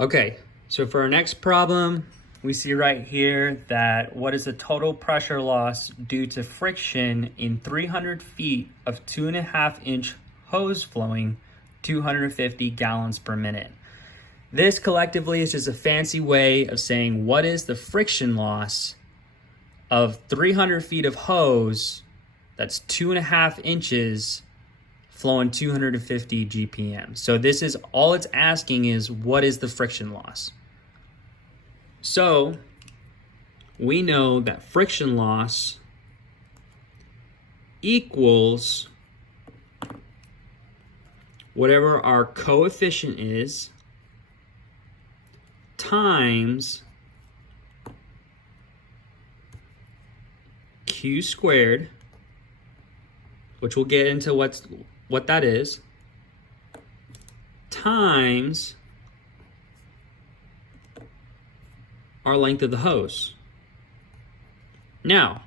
Okay, so for our next problem, we see right here that what is the total pressure loss due to friction in 300 feet of 2.5-inch hose flowing 250 gallons per minute. This collectively is just a fancy way of saying what is the friction loss of 300 feet of hose that's 2.5 inches flowing 250 GPM. So this is all it's asking is what is the friction loss? So we know that friction loss equals whatever our coefficient is times Q squared, which we'll get into what that is, times our length of the hose. Now,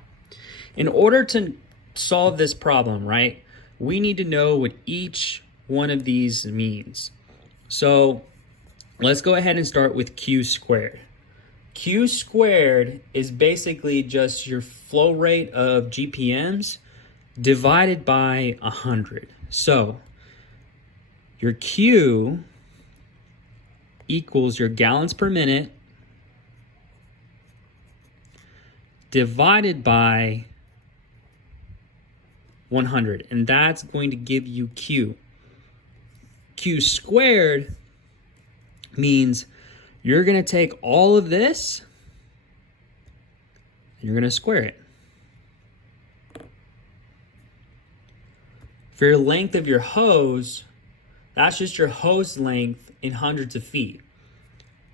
in order to solve this problem, right, we need to know what each one of these means. So let's go ahead and start with Q squared. Q squared is basically just your flow rate of GPMs divided by 100. So your Q equals your gallons per minute divided by 100, and that's going to give you Q. Q squared means you're going to take all of this and you're going to square it. For your length of your hose, that's just your hose length in hundreds of feet.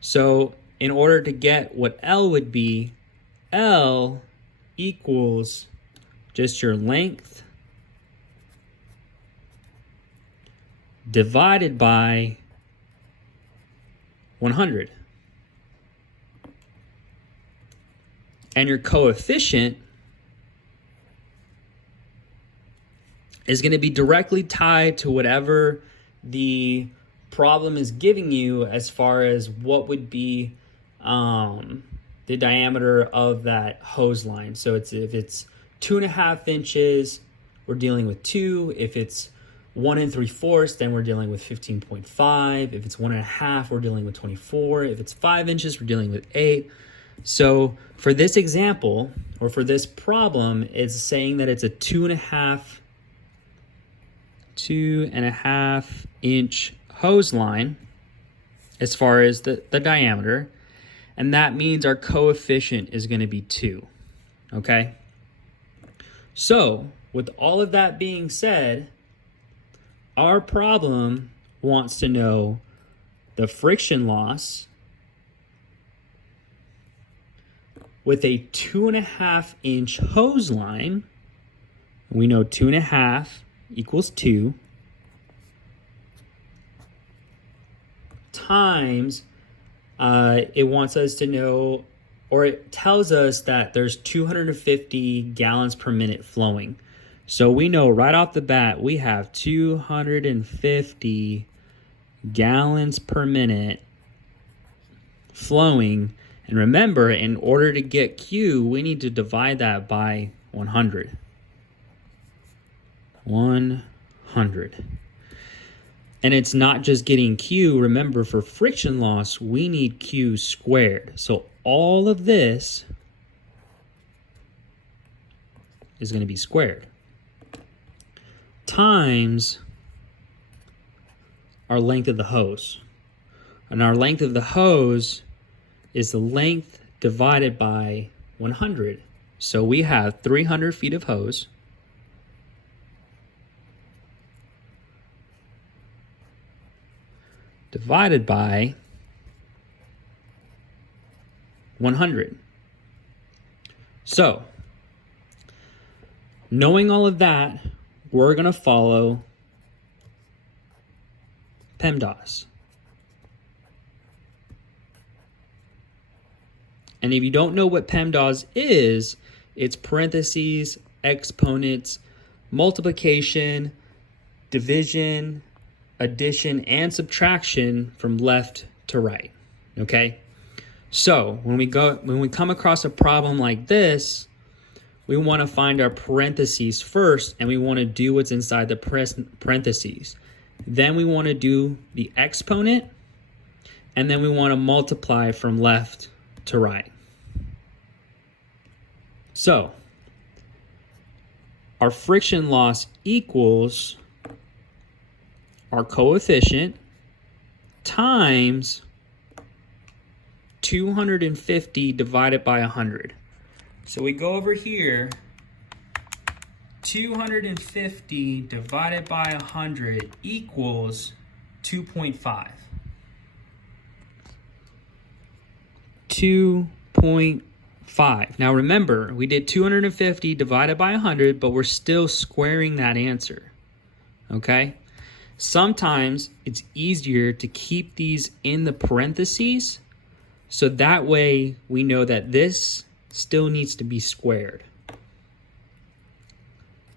So in order to get what L would be, L equals just your length divided by 100. And your coefficient is going to be directly tied to whatever the problem is giving you as far as what would be the diameter of that hose line. So if it's 2.5 inches, we're dealing with 2. If it's 1 3/4, then we're dealing with 15.5. If it's 1.5, we're dealing with 24. If it's 5 inches, we're dealing with 8. So for this example, or for this problem, it's saying that it's a 2.5 inch hose line as far as the diameter, and that means our coefficient is going to be 2. Okay? So with all of that being said, our problem wants to know the friction loss with a 2.5 inch hose line. We know 2.5 equals 2 times it wants us to know, or it tells us that there's 250 gallons per minute flowing. So we know right off the bat we have 250 gallons per minute flowing. And remember, in order to get Q, we need to divide that by 100. 100. And it's not just getting Q. Remember, for friction loss, we need Q squared. So all of this is going to be squared times our length of the hose. And our length of the hose is the length divided by 100. So we have 300 feet of hose divided by 100. So, knowing all of that, we're going to follow PEMDAS. And if you don't know what PEMDAS is, it's parentheses, exponents, multiplication, division, addition, and subtraction from left to right. Okay? So when we come across a problem like this, we want to find our parentheses first, and we want to do what's inside the parentheses. Then we want to do the exponent, and then we want to multiply from left to right. So our friction loss equals our coefficient times 250 divided by 100. So we go over here, 250 divided by 100 equals 2.5. 2.5. Now remember, we did 250 divided by 100, but we're still squaring that answer, okay? Sometimes it's easier to keep these in the parentheses, so that way we know that this still needs to be squared.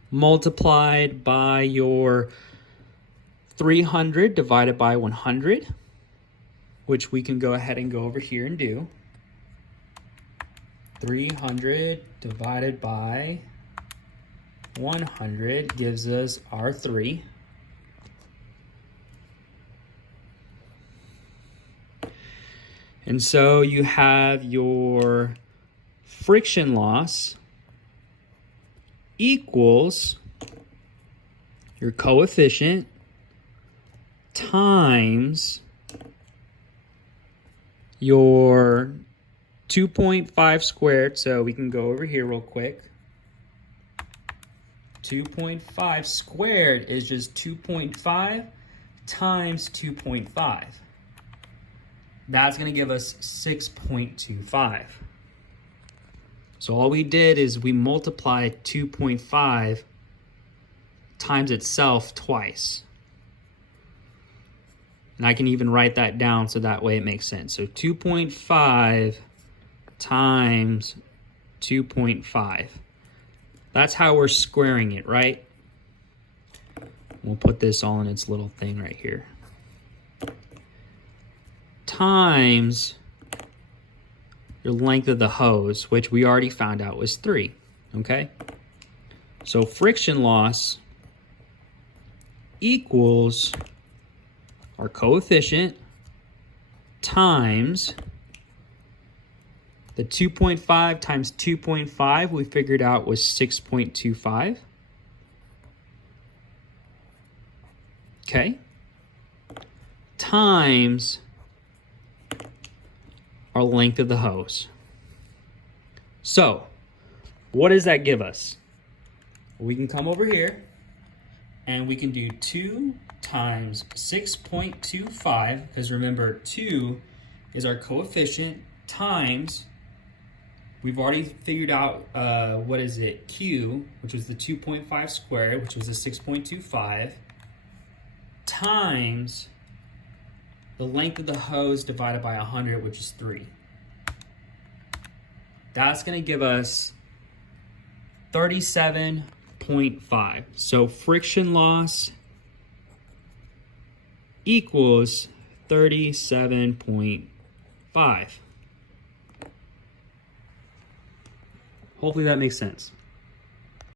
Multiplied by your 300 divided by 100, which we can go ahead and go over here and do. 300 divided by 100 gives us our 3. And so you have your friction loss equals your coefficient times your 2.5 squared. So we can go over here real quick. 2.5 squared is just 2.5 times 2.5. That's going to give us 6.25. So all we did is we multiplied 2.5 times itself twice. And I can even write that down so that way it makes sense. So 2.5 times 2.5. That's how we're squaring it, right? We'll put this all in its little thing right here. Times your length of the hose, which we already found out was 3, okay? So friction loss equals our coefficient times the 2.5 times 2.5 we figured out was 6.25. Okay? Times our length of the hose. So, what does that give us? We can come over here and we can do 2 times 6.25, because remember 2 is our coefficient, times, we've already figured out, what is it, Q, which was the 2.5 squared, which was the 6.25, times the length of the hose divided by 100, which is 3. That's going to give us 37.5. So friction loss equals 37.5. Hopefully that makes sense.